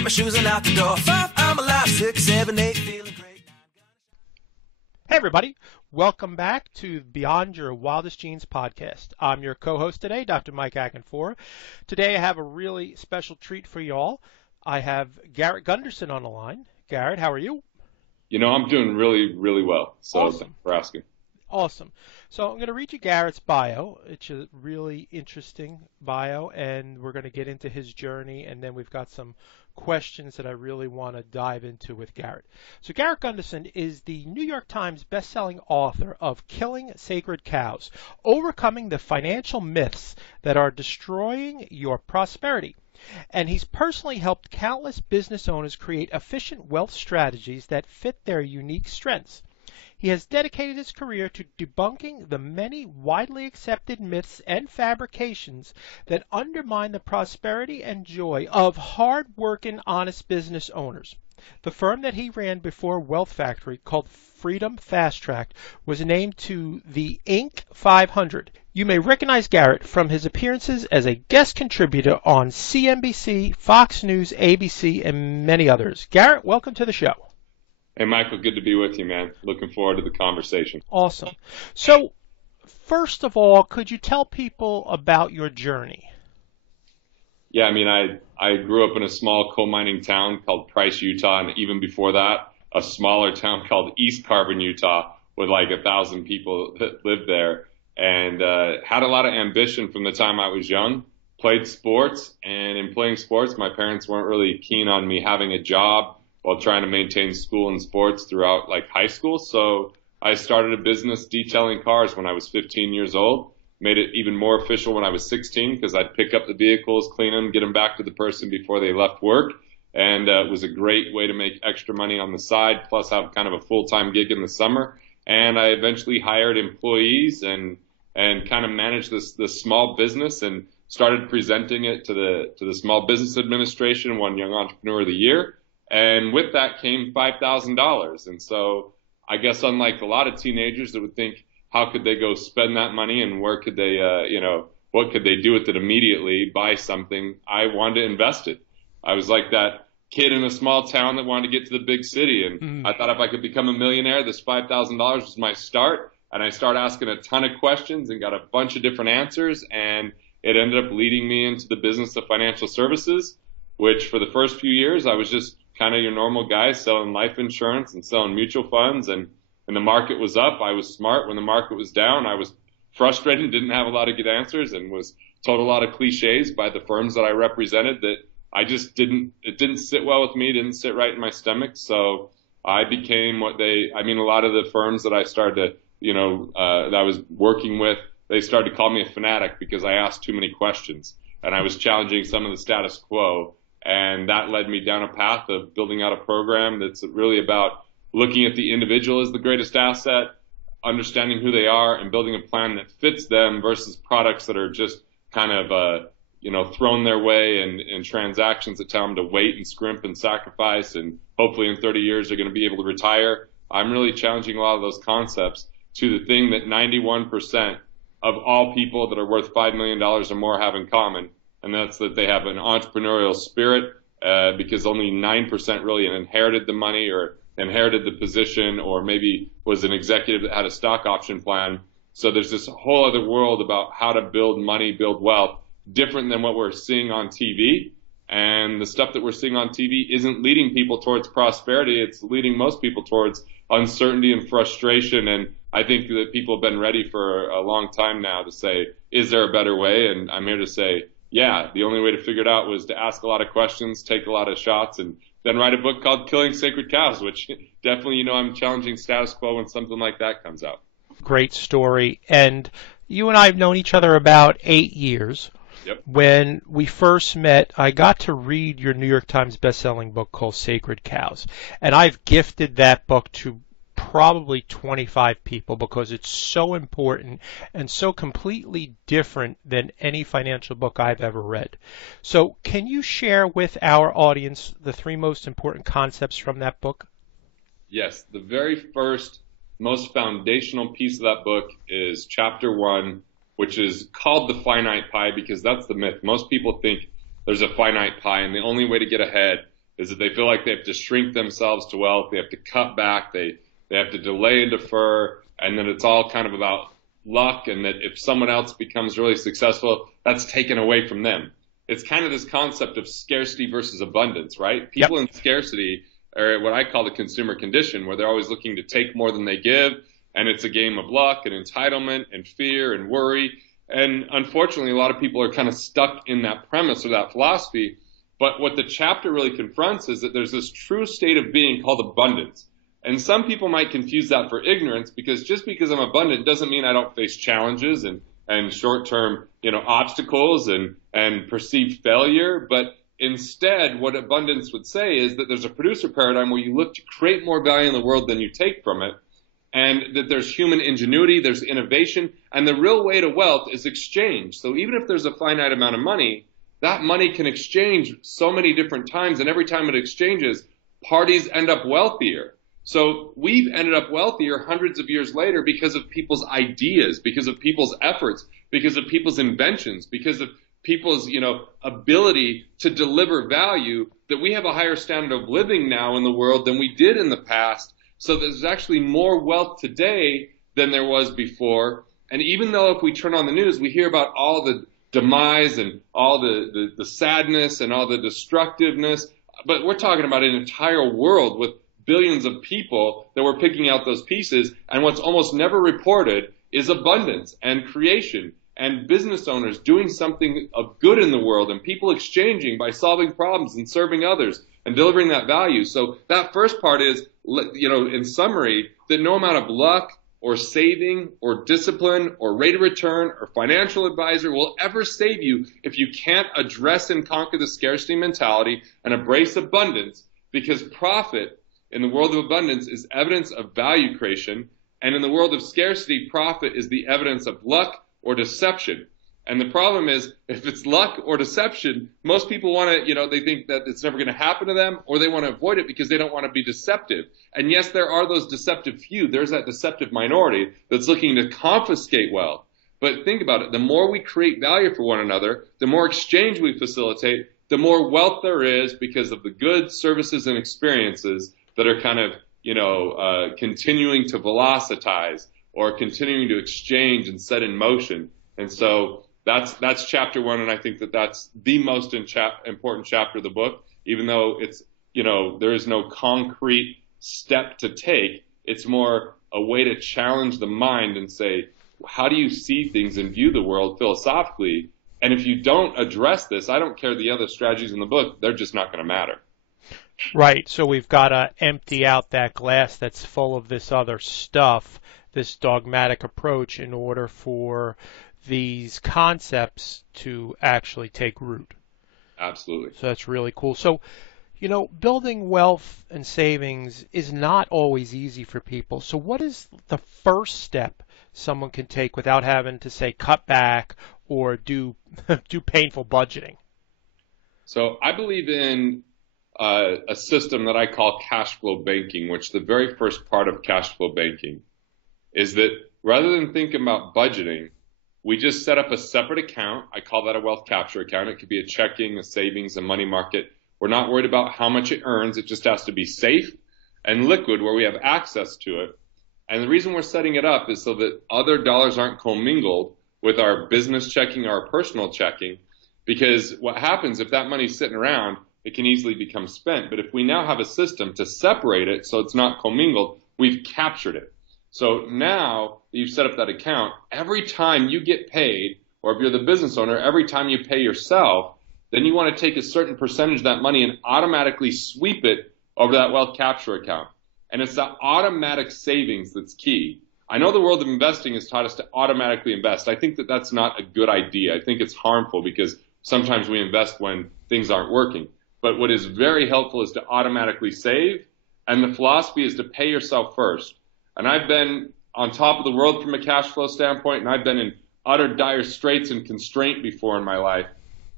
get my shoes and out the door. 5, I'm alive. 6, 7, 8, feeling great. Hey everybody, welcome back to Beyond Your Wildest Dreams podcast. I'm your co-host today, Dr. Mike Akinfor. Today I have a really special treat for y'all. I have Garrett Gunderson on the line. Garrett, how are you? You know, I'm doing really, really well. So Awesome. Thanks for asking. Awesome. So I'm going to read you Garrett's bio. It's a really interesting bio, and we're going to get into his journey, and then we've got some questions that I really want to dive into with Garrett. So Garrett Gunderson is the New York Times bestselling author of Killing Sacred Cows, Overcoming the Financial Myths That Are Destroying Your Prosperity. And he's personally helped countless business owners create efficient wealth strategies that fit their unique strengths. He has dedicated his career to debunking the many widely accepted myths and fabrications that undermine the prosperity and joy of hard-working, honest business owners. The firm that he ran before Wealth Factory, called Freedom Fast Track, was named to the Inc. 500. You may recognize Garrett from his appearances as a guest contributor on CNBC, Fox News, ABC, and many others. Garrett, welcome to the show. Hey, Michael, good to be with you, man. Looking forward to the conversation. Awesome. So, first of all, could you tell people about your journey? Yeah, I mean, I grew up in a small coal mining town called Price, Utah, and even before that, a smaller town called East Carbon, Utah, with like 1,000 people that lived there, and had a lot of ambition from the time I was young. Played sports, and in playing sports, my parents weren't really keen on me having a job while trying to maintain school and sports throughout like high school. So I started a business detailing cars when I was 15 years old, made it even more official when I was 16 because I'd pick up the vehicles, clean them, get them back to the person before they left work. And it was a great way to make extra money on the side, plus have kind of a full-time gig in the summer. And I eventually hired employees and kind of managed this small business and started presenting it to the Small Business Administration, won Young Entrepreneur of the Year. And with that came $5,000. And so I guess unlike a lot of teenagers that would think, how could they go spend that money and where could they, what could they do with it immediately, buy something, I wanted to invest it. I was like that kid in a small town that wanted to get to the big city. And I thought if I could become a millionaire, this $5,000 was my start. And I started asking a ton of questions and got a bunch of different answers. And it ended up leading me into the business of financial services, which for the first few years, I was just kind of your normal guy selling life insurance and selling mutual funds. And when the market was up, I was smart. When the market was down, I was frustrated, didn't have a lot of good answers, and was told a lot of cliches by the firms that I represented that I just it didn't sit well with me, didn't sit right in my stomach. So I became a lot of the firms that I started to, that I was working with, they started to call me a fanatic because I asked too many questions and I was challenging some of the status quo. And that led me down a path of building out a program that's really about looking at the individual as the greatest asset, understanding who they are, and building a plan that fits them versus products that are just kind of, thrown their way and transactions that tell them to wait and scrimp and sacrifice. And hopefully in 30 years, they're going to be able to retire. I'm really challenging a lot of those concepts to the thing that 91% of all people that are worth $5 million or more have in common. And that's that they have an entrepreneurial spirit, because only 9% really inherited the money or inherited the position or maybe was an executive that had a stock option plan. So there's this whole other world about how to build money, build wealth, different than what we're seeing on TV. And the stuff that we're seeing on TV isn't leading people towards prosperity. It's leading most people towards uncertainty and frustration. And I think that people have been ready for a long time now to say, is there a better way? And I'm here to say, yeah, the only way to figure it out was to ask a lot of questions, take a lot of shots, and then write a book called Killing Sacred Cows, which definitely, I'm challenging status quo when something like that comes out. Great story. And you and I have known each other about 8 years. Yep. When we first met, I got to read your New York Times bestselling book called Sacred Cows. And I've gifted that book to probably 25 people because it's so important and so completely different than any financial book I've ever read. So can you share with our audience the 3 most important concepts from that book? Yes. The very first, most foundational piece of that book is chapter 1, which is called the finite pie because that's the myth. Most people think there's a finite pie and the only way to get ahead is that they feel like they have to shrink themselves to wealth, they have to cut back, they have to delay and defer, and then it's all kind of about luck, and that if someone else becomes really successful, that's taken away from them. It's kind of this concept of scarcity versus abundance, right? People in scarcity are what I call the consumer condition, where they're always looking to take more than they give, and it's a game of luck and entitlement and fear and worry. And unfortunately, a lot of people are kind of stuck in that premise or that philosophy. But what the chapter really confronts is that there's this true state of being called abundance. And some people might confuse that for ignorance, because just because I'm abundant doesn't mean I don't face challenges and short-term, obstacles and perceived failure. But instead, what abundance would say is that there's a producer paradigm where you look to create more value in the world than you take from it, and that there's human ingenuity, there's innovation, and the real way to wealth is exchange. So even if there's a finite amount of money, that money can exchange so many different times, and every time it exchanges, parties end up wealthier. So we've ended up wealthier hundreds of years later because of people's ideas, because of people's efforts, because of people's inventions, because of people's, ability to deliver value, that we have a higher standard of living now in the world than we did in the past. So there's actually more wealth today than there was before. And even though if we turn on the news, we hear about all the demise and all the sadness and all the destructiveness, but we're talking about an entire world with billions of people that were picking out those pieces. And what's almost never reported is abundance and creation and business owners doing something of good in the world, and people exchanging by solving problems and serving others and delivering that value. So that first part is, in summary, that no amount of luck or saving or discipline or rate of return or financial advisor will ever save you if you can't address and conquer the scarcity mentality and embrace abundance, because profit in the world of abundance is evidence of value creation, and in the world of scarcity, profit is the evidence of luck or deception. And the problem is, if it's luck or deception, most people want to, they think that it's never going to happen to them, or they want to avoid it because they don't want to be deceptive. And yes, there are those deceptive few. There's that deceptive minority that's looking to confiscate wealth. But think about it. The more we create value for one another, the more exchange we facilitate, the more wealth there is because of the goods, services, and experiences that are kind of, continuing to velocitize or continuing to exchange and set in motion. And so that's chapter one, and I think that that's the most important chapter of the book. Even though it's, there is no concrete step to take, it's more a way to challenge the mind and say, how do you see things and view the world philosophically? And if you don't address this, I don't care the other strategies in the book, they're just not going to matter. Right. So we've got to empty out that glass that's full of this other stuff, this dogmatic approach, in order for these concepts to actually take root. Absolutely. So that's really cool. So, building wealth and savings is not always easy for people. So what is the first step someone can take without having to, say, cut back or do painful budgeting? So I believe in a system that I call cash flow banking, which the very first part of cash flow banking is that rather than thinking about budgeting, we just set up a separate account. I call that a wealth capture account. It could be a checking, a savings, a money market. We're not worried about how much it earns. It just has to be safe and liquid where we have access to it. And the reason we're setting it up is so that other dollars aren't commingled with our business checking or our personal checking, because what happens if that money's sitting around, it can easily become spent. But if we now have a system to separate it so it's not commingled, we've captured it. So now that you've set up that account, every time you get paid, or if you're the business owner, every time you pay yourself, then you want to take a certain percentage of that money and automatically sweep it over that wealth capture account. And it's the automatic savings that's key. I know the world of investing has taught us to automatically invest. I think that that's not a good idea. I think it's harmful because sometimes we invest when things aren't working. But what is very helpful is to automatically save, and the philosophy is to pay yourself first. And I've been on top of the world from a cash flow standpoint, and I've been in utter dire straits and constraint before in my life.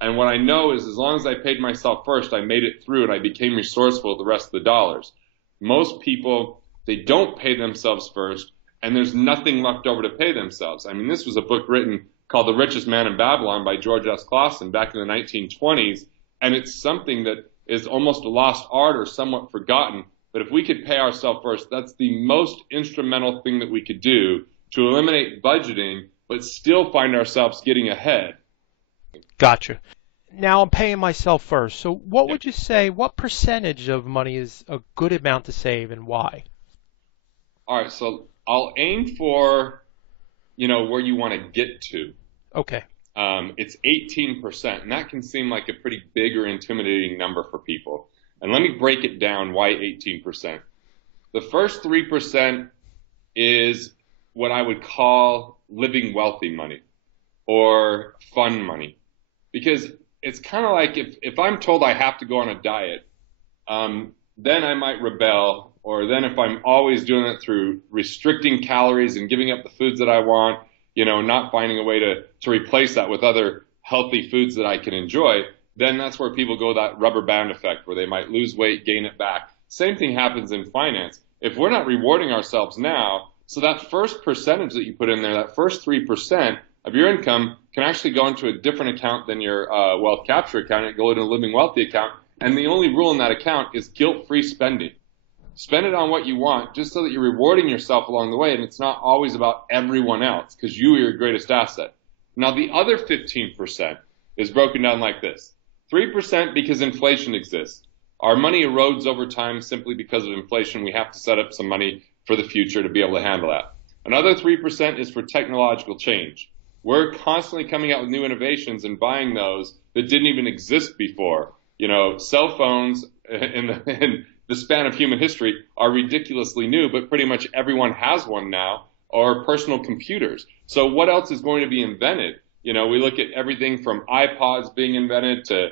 And what I know is as long as I paid myself first, I made it through and I became resourceful with the rest of the dollars. Most people, they don't pay themselves first, and there's nothing left over to pay themselves. I mean, this was a book written called The Richest Man in Babylon by George S. Clason back in the 1920s, and it's something that is almost a lost art or somewhat forgotten. But if we could pay ourselves first, that's the most instrumental thing that we could do to eliminate budgeting, but still find ourselves getting ahead. Gotcha. Now I'm paying myself first. So what would you say, what percentage of money is a good amount to save and why? All right, so I'll aim for, where you want to get to. Okay. It's 18%, and that can seem like a pretty big or intimidating number for people. And let me break it down. Why 18%? The first 3% is what I would call living wealthy money or fun money. Because it's kind of like if I'm told I have to go on a diet, then I might rebel. Or then if I'm always doing it through restricting calories and giving up the foods that I want, not finding a way to replace that with other healthy foods that I can enjoy, then that's where people go that rubber band effect where they might lose weight, gain it back. Same thing happens in finance. If we're not rewarding ourselves now, so that first percentage that you put in there, that first 3% of your income can actually go into a different account than your wealth capture account. It go into a living wealthy account. And the only rule in that account is guilt-free spending. Spend it on what you want just so that you're rewarding yourself along the way, and it's not always about everyone else because you are your greatest asset. Now, the other 15% is broken down like this. 3% because inflation exists. Our money erodes over time simply because of inflation. We have to set up some money for the future to be able to handle that. Another 3% is for technological change. We're constantly coming out with new innovations and buying those that didn't even exist before. Cell phones in the span of human history are ridiculously new, but pretty much everyone has one now, or personal computers. So what else is going to be invented? We look at everything from iPods being invented to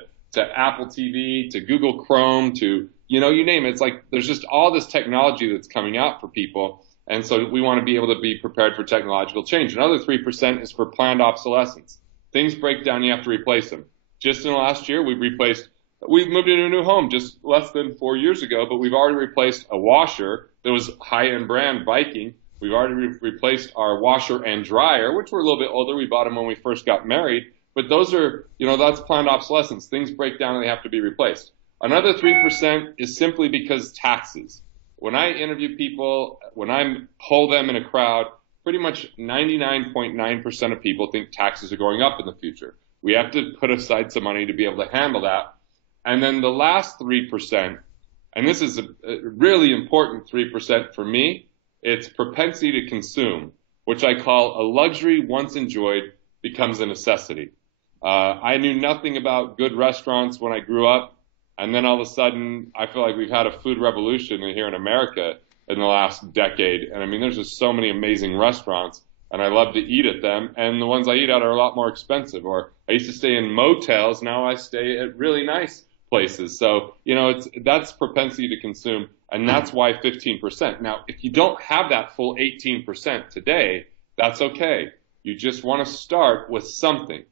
Apple TV, to Google Chrome, to, you name it. It's like there's just all this technology that's coming out for people. And so we want to be able to be prepared for technological change. Another 3% is for planned obsolescence. Things break down, you have to replace them. Just in the last year, we've moved into a new home just less than 4 years ago, but we've already replaced a washer that was high-end brand Viking. We've already replaced our washer and dryer, which were a little bit older. We bought them when we first got married. But those are, that's planned obsolescence. Things break down and they have to be replaced. Another 3% is simply because taxes. When I interview people, when I poll them in a crowd, pretty much 99.9% of people think taxes are going up in the future. We have to put aside some money to be able to handle that. And then the last 3%, and this is a really important 3% for me, it's propensity to consume, which I call a luxury once enjoyed becomes a necessity. I knew nothing about good restaurants when I grew up, and then all of a sudden I feel like we've had a food revolution here in America in the last decade. And I mean, there's just so many amazing restaurants, and I love to eat at them, and the ones I eat at are a lot more expensive. Or I used to stay in motels, now I stay at really nice places. So, that's propensity to consume, and that's why 15%. Now, if you don't have that full 18% today, that's okay. You just want to start with something.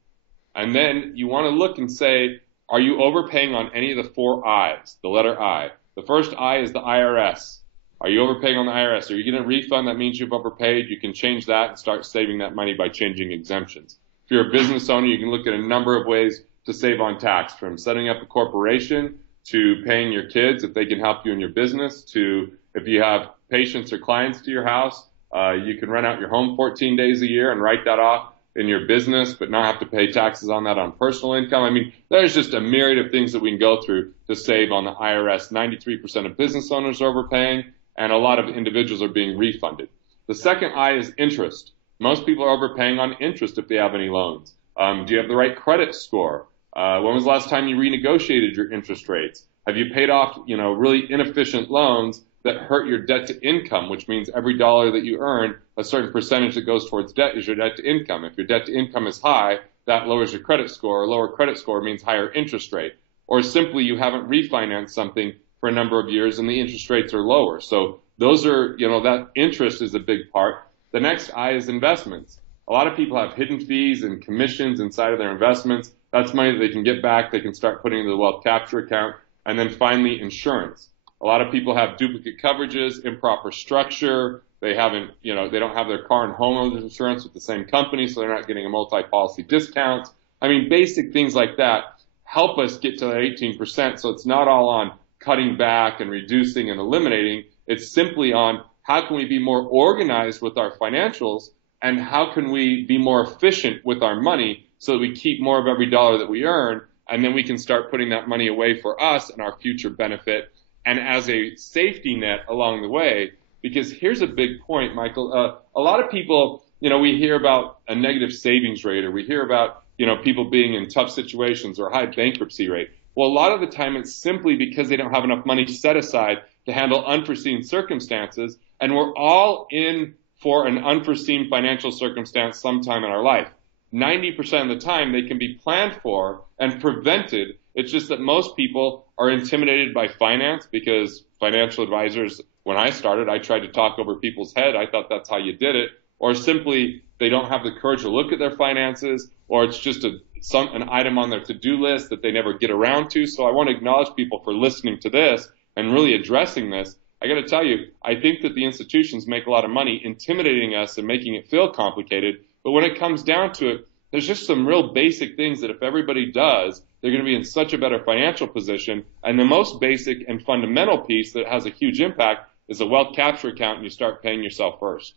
And then you want to look and say, are you overpaying on any of the 4 I's, the letter I? The first I is the IRS. Are you overpaying on the IRS? Are you getting a refund? That means you've overpaid. You can change that and start saving that money by changing exemptions. If you're a business owner, you can look at a number of ways to save on tax, from setting up a corporation to paying your kids if they can help you in your business, to if you have patients or clients to your house, you can rent out your home 14 days a year and write that off in your business, but not have to pay taxes on that on personal income. I mean, there's just a myriad of things that we can go through to save on the IRS. 93% of business owners are overpaying, and a lot of individuals are being refunded. The second I is interest. Most people are overpaying on interest if they have any loans. Do you have the right credit score? When was the last time you renegotiated your interest rates? Have you paid off, really inefficient loans that hurt your debt to income, which means every dollar that you earn, a certain percentage that goes towards debt is your debt to income. If your debt to income is high, that lowers your credit score. A lower credit score means higher interest rate. Or simply you haven't refinanced something for a number of years and the interest rates are lower. So those are, that interest is a big part. The next I is investments. A lot of people have hidden fees and commissions inside of their investments. That's money that they can get back. They can start putting into the wealth capture account. And then finally, insurance. A lot of people have duplicate coverages, improper structure. They haven't, they don't have their car and homeowners insurance with the same company, so they're not getting a multi-policy discount. I mean, basic things like that help us get to that 18%. So it's not all on cutting back and reducing and eliminating. It's simply on how can we be more organized with our financials and how can we be more efficient with our money so that we keep more of every dollar that we earn, and then we can start putting that money away for us and our future benefit and as a safety net along the way. Because here's a big point, Michael. A lot of people, we hear about a negative savings rate, or we hear about, people being in tough situations or a high bankruptcy rate. Well, a lot of the time it's simply because they don't have enough money set aside to handle unforeseen circumstances. And we're all in for an unforeseen financial circumstance sometime in our life. 90% of the time they can be planned for and prevented. It's just that most people are intimidated by finance because financial advisors, when I started, I tried to talk over people's head. I thought that's how you did it. Or simply they don't have the courage to look at their finances, or it's just an item on their to-do list that they never get around to. So I want to acknowledge people for listening to this and really addressing this. I got to tell you, I think that the institutions make a lot of money intimidating us and making it feel complicated. But when it comes down to it, there's just some real basic things that if everybody does, they're going to be in such a better financial position. And the most basic and fundamental piece that has a huge impact is a wealth capture account, and you start paying yourself first.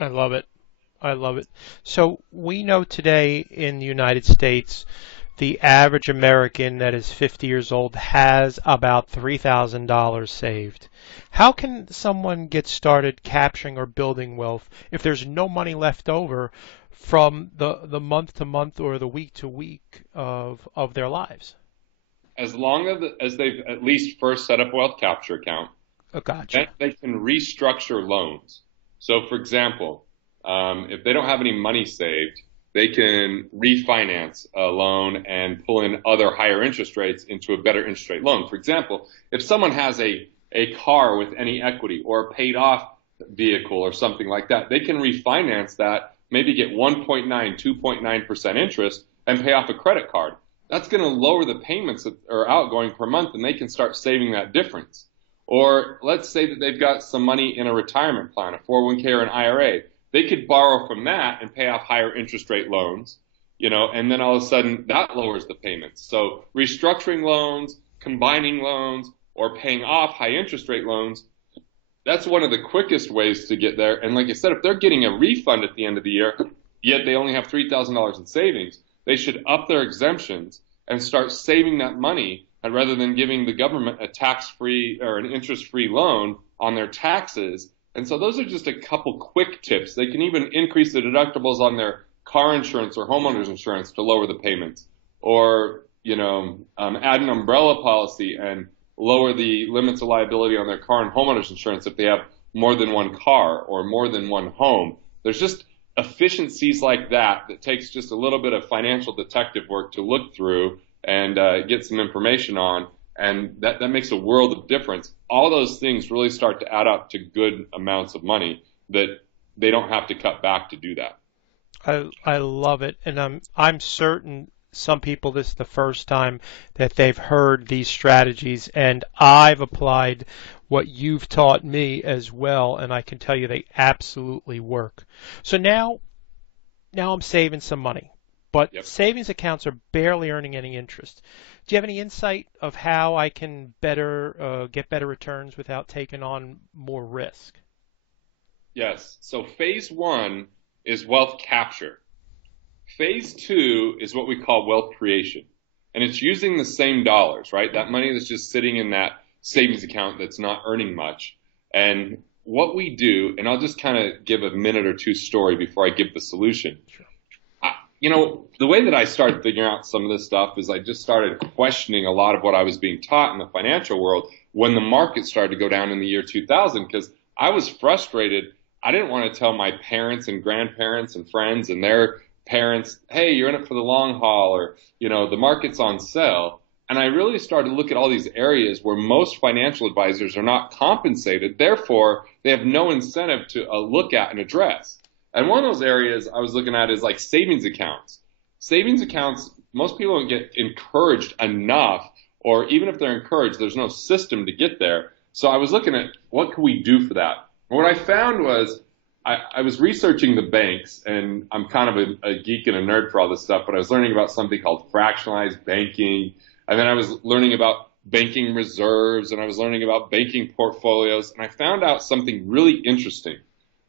I love it. I love it. So we know today in the United States, the average American that is 50 years old has about $3,000 saved. How can someone get started capturing or building wealth if there's no money left over from the month to month or the week to week of their lives? As long as they've at least first set up a wealth capture account, gotcha. Then they can restructure loans. So, for example, if they don't have any money saved, they can refinance a loan and pull in other higher interest rates into a better interest rate loan. For example, if someone has a car with any equity or a paid off vehicle or something like that, they can refinance that, maybe get 1.9, 2.9% interest and pay off a credit card. That's going to lower the payments that are outgoing per month, and they can start saving that difference. Or let's say that they've got some money in a retirement plan, a 401k or an IRA. They could borrow from that and pay off higher interest rate loans, and then all of a sudden that lowers the payments. So restructuring loans, combining loans, or paying off high interest rate loans, that's one of the quickest ways to get there. And like I said, if they're getting a refund at the end of the year, yet they only have $3,000 in savings, they should up their exemptions and start saving that money, and rather than giving the government a tax-free or an interest-free loan on their taxes. And so those are just a couple quick tips. They can even increase the deductibles on their car insurance or homeowners insurance to lower the payments, or add an umbrella policy and lower the limits of liability on their car and homeowners insurance if they have more than one car or more than one home. There's just efficiencies like that takes just a little bit of financial detective work to look through and get some information on, and that makes a world of difference. All those things really start to add up to good amounts of money that they don't have to cut back to do that. I love it, and I'm certain some people, this is the first time that they've heard these strategies, and I've applied what you've taught me as well, and I can tell you they absolutely work. So now I'm saving some money, but Yep. Savings accounts are barely earning any interest. Do you have any insight of how I can get better returns without taking on more risk? Yes. So phase 1 is wealth capture. Phase 2 is what we call wealth creation. And it's using the same dollars, right? That money that's just sitting in that savings account that's not earning much. And what we do, and I'll just kind of give a minute or two story before I give the solution. Sure. The way that I started figuring out some of this stuff is I just started questioning a lot of what I was being taught in the financial world when the market started to go down in the year 2000, because I was frustrated. I didn't want to tell my parents and grandparents and friends and their parents, hey, you're in it for the long haul, or, the market's on sale. And I really started to look at all these areas where most financial advisors are not compensated. Therefore, they have no incentive to look at and address. And one of those areas I was looking at is like savings accounts. Savings accounts, most people don't get encouraged enough, or even if they're encouraged, there's no system to get there. So I was looking at what could we do for that. And what I found was I was researching the banks, and I'm kind of a geek and a nerd for all this stuff, but I was learning about something called fractionalized banking, And then I was learning about banking reserves, and I was learning about banking portfolios, and I found out something really interesting.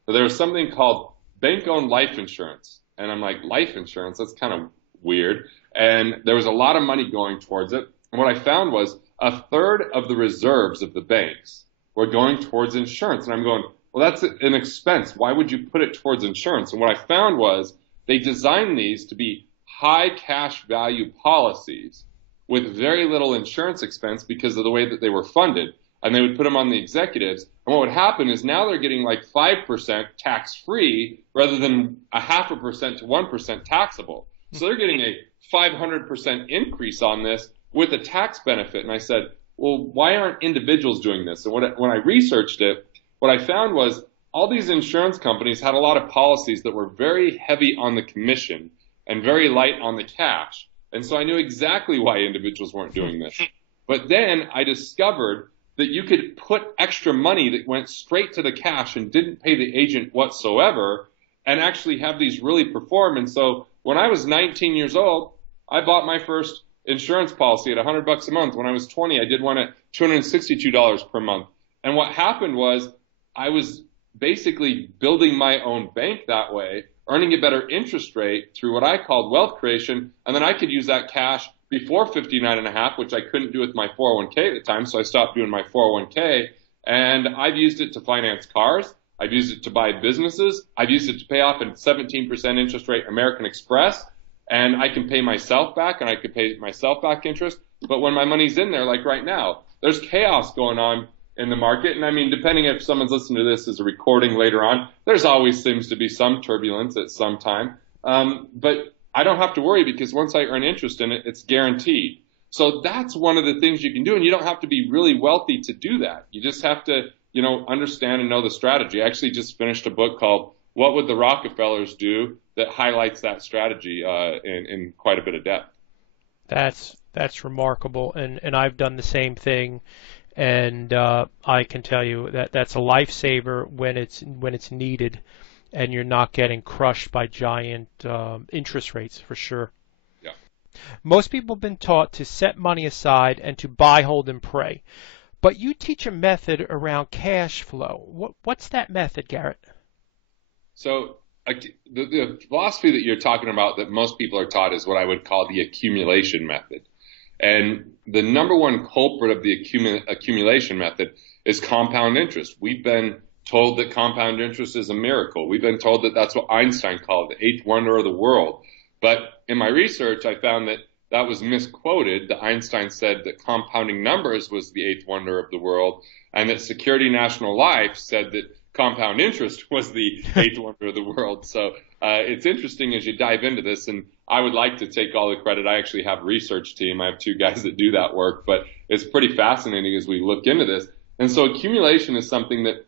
So there was something called bank-owned life insurance. And I'm like, life insurance? That's kind of weird. And there was a lot of money going towards it. And what I found was a third of the reserves of the banks were going towards insurance. And I'm going, well, that's an expense. Why would you put it towards insurance? And what I found was they designed these to be high cash value policies with very little insurance expense because of the way that they were funded. And they would put them on the executives. And what would happen is now they're getting like 5% tax-free rather than 0.5% to 1% taxable. So they're getting a 500% increase on this with a tax benefit. And I said, well, why aren't individuals doing this? And when I researched it, what I found was all these insurance companies had a lot of policies that were very heavy on the commission and very light on the cash. And so I knew exactly why individuals weren't doing this. But then I discovered that you could put extra money that went straight to the cash and didn't pay the agent whatsoever and actually have these really perform. And so when I was 19 years old, I bought my first insurance policy at $100 a month. When I was 20, I did one at $262 per month. And what happened was I was basically building my own bank that way, earning a better interest rate through what I called wealth creation. And then I could use that cash before 59.5, which I couldn't do with my 401k at the time. So I stopped doing my 401k, and I've used it to finance cars. I've used it to buy businesses. I've used it to pay off a 17% interest rate American Express, and I can pay myself back, and I could pay myself back interest. But when my money's in there, like right now, there's chaos going on in the market. And I mean, depending if someone's listening to this as a recording later on, there's always seems to be some turbulence at some time. But I don't have to worry because once I earn interest in it, it's guaranteed. So that's one of the things you can do. And you don't have to be really wealthy to do that. You just have to, understand and know the strategy. I actually just finished a book called What Would the Rockefellers Do that highlights that strategy in quite a bit of depth. That's remarkable. And I've done the same thing. And I can tell you that that's a lifesaver when it's needed, and you're not getting crushed by giant interest rates for sure. Yeah. Most people have been taught to set money aside and to buy, hold, and pray. But you teach a method around cash flow. What's that method, Garrett? So the philosophy that you're talking about that most people are taught is what I would call the accumulation method. And the number one culprit of the accumulation method is compound interest. We've been told that compound interest is a miracle. We've been told that that's what Einstein called the eighth wonder of the world. But in my research, I found that was misquoted. That Einstein said that compounding numbers was the eighth wonder of the world, and that Security National Life said that compound interest was the eighth wonder of the world. So it's interesting as you dive into this, and I would like to take all the credit. I actually have a research team. I have two guys that do that work, but it's pretty fascinating as we look into this. And so accumulation is something that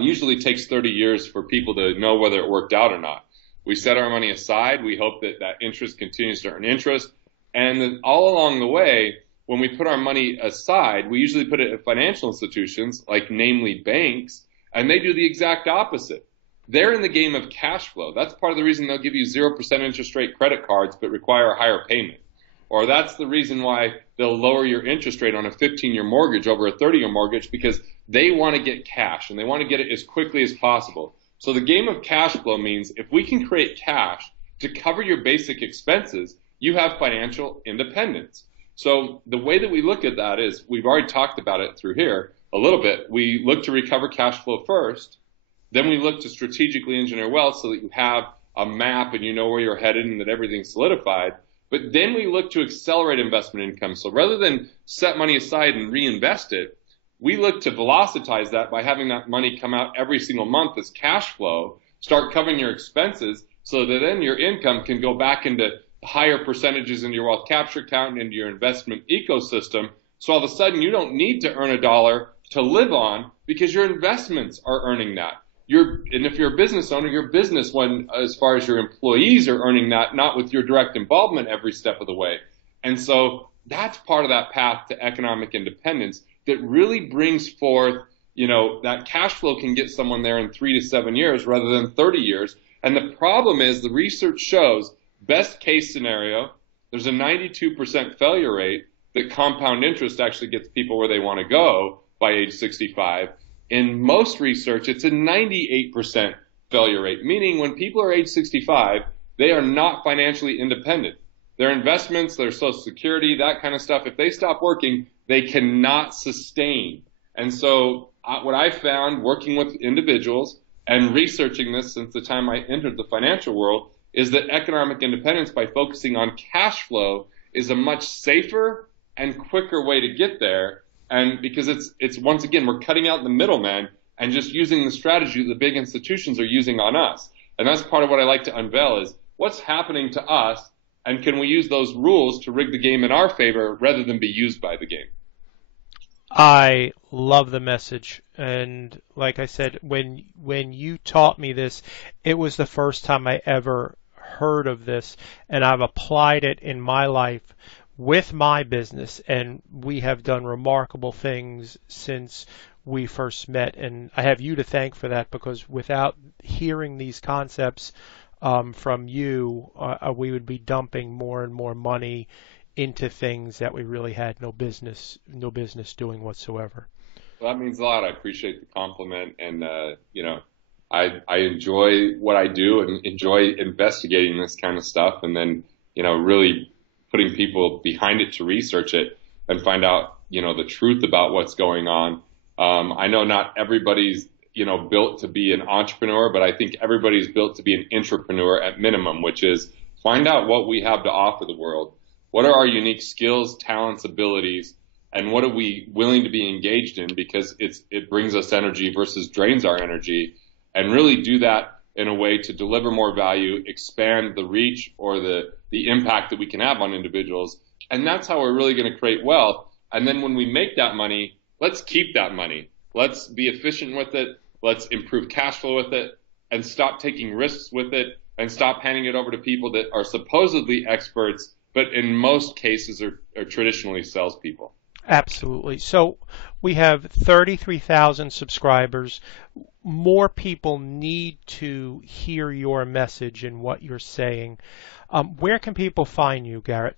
usually takes 30 years for people to know whether it worked out or not. We set our money aside. We hope that that interest continues to earn interest. And then all along the way, when we put our money aside, we usually put it at financial institutions, like namely banks, and they do the exact opposite. They're in the game of cash flow. That's part of the reason they'll give you 0% interest rate credit cards but require a higher payment. Or that's the reason why they'll lower your interest rate on a 15-year mortgage over a 30-year mortgage, because they want to get cash and they want to get it as quickly as possible. So the game of cash flow means if we can create cash to cover your basic expenses, you have financial independence. So the way that we look at that is, we've already talked about it through here a little bit. We look to recover cash flow first. Then we look to strategically engineer wealth so that you have a map and you know where you're headed and that everything's solidified. But then we look to accelerate investment income. So rather than set money aside and reinvest it, we look to velocitize that by having that money come out every single month as cash flow, start covering your expenses so that then your income can go back into higher percentages in your wealth capture account and into your investment ecosystem. So all of a sudden you don't need to earn a dollar to live on because your investments are earning that. And if you're a business owner, your business, as far as your employees are earning that, not with your direct involvement every step of the way. And so that's part of that path to economic independence that really brings forth, that cash flow can get someone there in 3 to 7 years rather than 30 years. And the problem is the research shows best case scenario, there's a 92% failure rate that compound interest actually gets people where they want to go by age 65. In most research, it's a 98% failure rate, meaning when people are age 65, they are not financially independent. Their investments, their Social Security, that kind of stuff, if they stop working, they cannot sustain. And so what I found working with individuals and researching this since the time I entered the financial world is that economic independence by focusing on cash flow is a much safer and quicker way to get there. And because it's once again, we're cutting out the middleman and just using the strategy that the big institutions are using on us. And that's part of what I like to unveil is what's happening to us, and can we use those rules to rig the game in our favor rather than be used by the game? I love the message, and like I said, when you taught me this, it was the first time I ever heard of this, and I've applied it in my life with my business, and we have done remarkable things since we first met, and I have you to thank for that, because without hearing these concepts from you, we would be dumping more and more money into things that we really had no business doing whatsoever. Well, that means a lot. I appreciate the compliment, and I enjoy what I do and enjoy investigating this kind of stuff, and then really putting people behind it to research it and find out the truth about what's going on. I know not everybody's built to be an entrepreneur, but I think everybody's built to be an intrapreneur at minimum, which is find out what we have to offer the world. What are our unique skills, talents, abilities, and what are we willing to be engaged in, because it brings us energy versus drains our energy, and really do that in a way to deliver more value, expand the reach or the impact that we can have on individuals. And that's how we're really going to create wealth. And then when we make that money, let's keep that money. Let's be efficient with it. Let's improve cash flow with it, and stop taking risks with it, and stop handing it over to people that are supposedly experts, but in most cases are traditionally salespeople. Absolutely. So we have 33,000 subscribers. More people need to hear your message and what you're saying. Where can people find you, Garrett?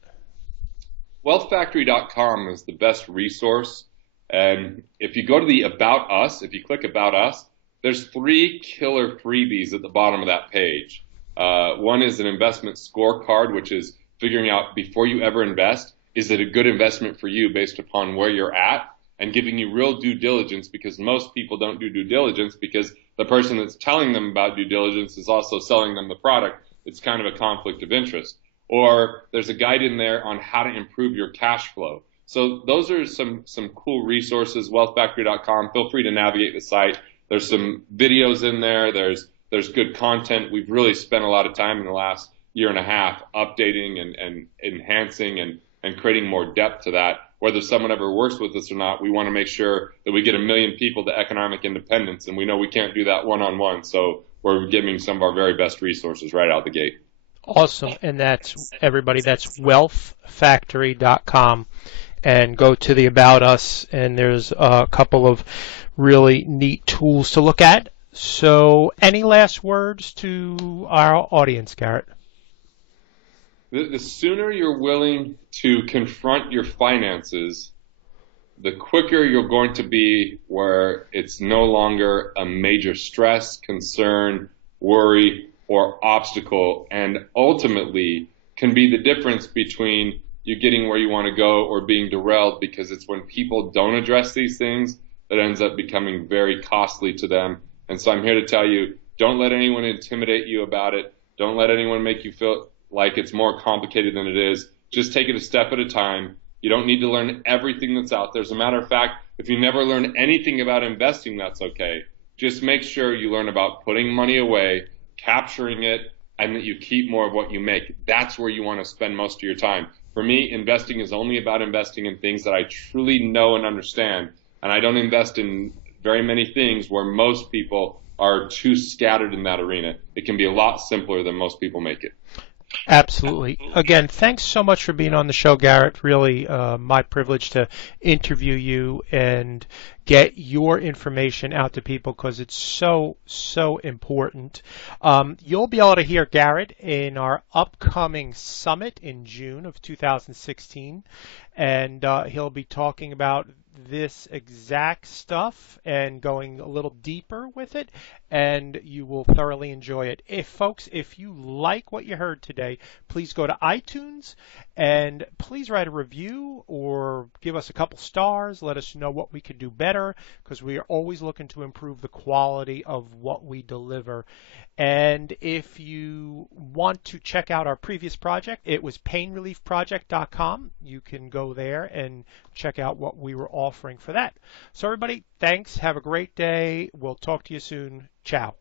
Wealthfactory.com is the best resource. And if you go to the About Us, if you click About Us, there's 3 killer freebies at the bottom of that page. One is an investment scorecard, which is figuring out before you ever invest, is it a good investment for you based upon where you're at, and giving you real due diligence, because most people don't do due diligence because the person that's telling them about due diligence is also selling them the product. It's kind of a conflict of interest. Or there's a guide in there on how to improve your cash flow. So those are some cool resources, wealthfactory.com. Feel free to navigate the site. There's some videos in there. There's good content. We've really spent a lot of time in the last year and a half updating and enhancing and creating more depth to that. Whether someone ever works with us or not, we want to make sure that we get 1 million people to economic independence, and we know we can't do that one-on-one, so we're giving some of our very best resources right out the gate. Awesome. And that's everybody. That's wealthfactory.com. And go to the About Us, and there's a couple of really neat tools to look at. So any last words to our audience, Garrett? The sooner you're willing to confront your finances, the quicker you're going to be where it's no longer a major stress, concern, worry, or obstacle, and ultimately can be the difference between you getting where you want to go or being derailed, because it's when people don't address these things that ends up becoming very costly to them. And so I'm here to tell you, don't let anyone intimidate you about it. Don't let anyone make you feel like it's more complicated than it is. Just take it a step at a time. You don't need to learn everything that's out there. As a matter of fact, if you never learn anything about investing, that's okay. Just make sure you learn about putting money away, capturing it, and that you keep more of what you make. That's where you want to spend most of your time. For me, investing is only about investing in things that I truly know and understand. And I don't invest in very many things where most people are too scattered in that arena. It can be a lot simpler than most people make it. Absolutely. Again, thanks so much for being on the show, Garrett. Really, my privilege to interview you and get your information out to people because it's so, so important. You'll be able to hear Garrett in our upcoming summit in June of 2016, and he'll be talking about this exact stuff and going a little deeper with it, and you will thoroughly enjoy it. If you like what you heard today, please go to iTunes and please write a review or give us a couple stars. Let us know what we could do better because we are always looking to improve the quality of what we deliver. And if you want to check out our previous project, it was painreliefproject.com. You can go there and check out what we were offering for that. So everybody, thanks. Have a great day. We'll talk to you soon. Ciao.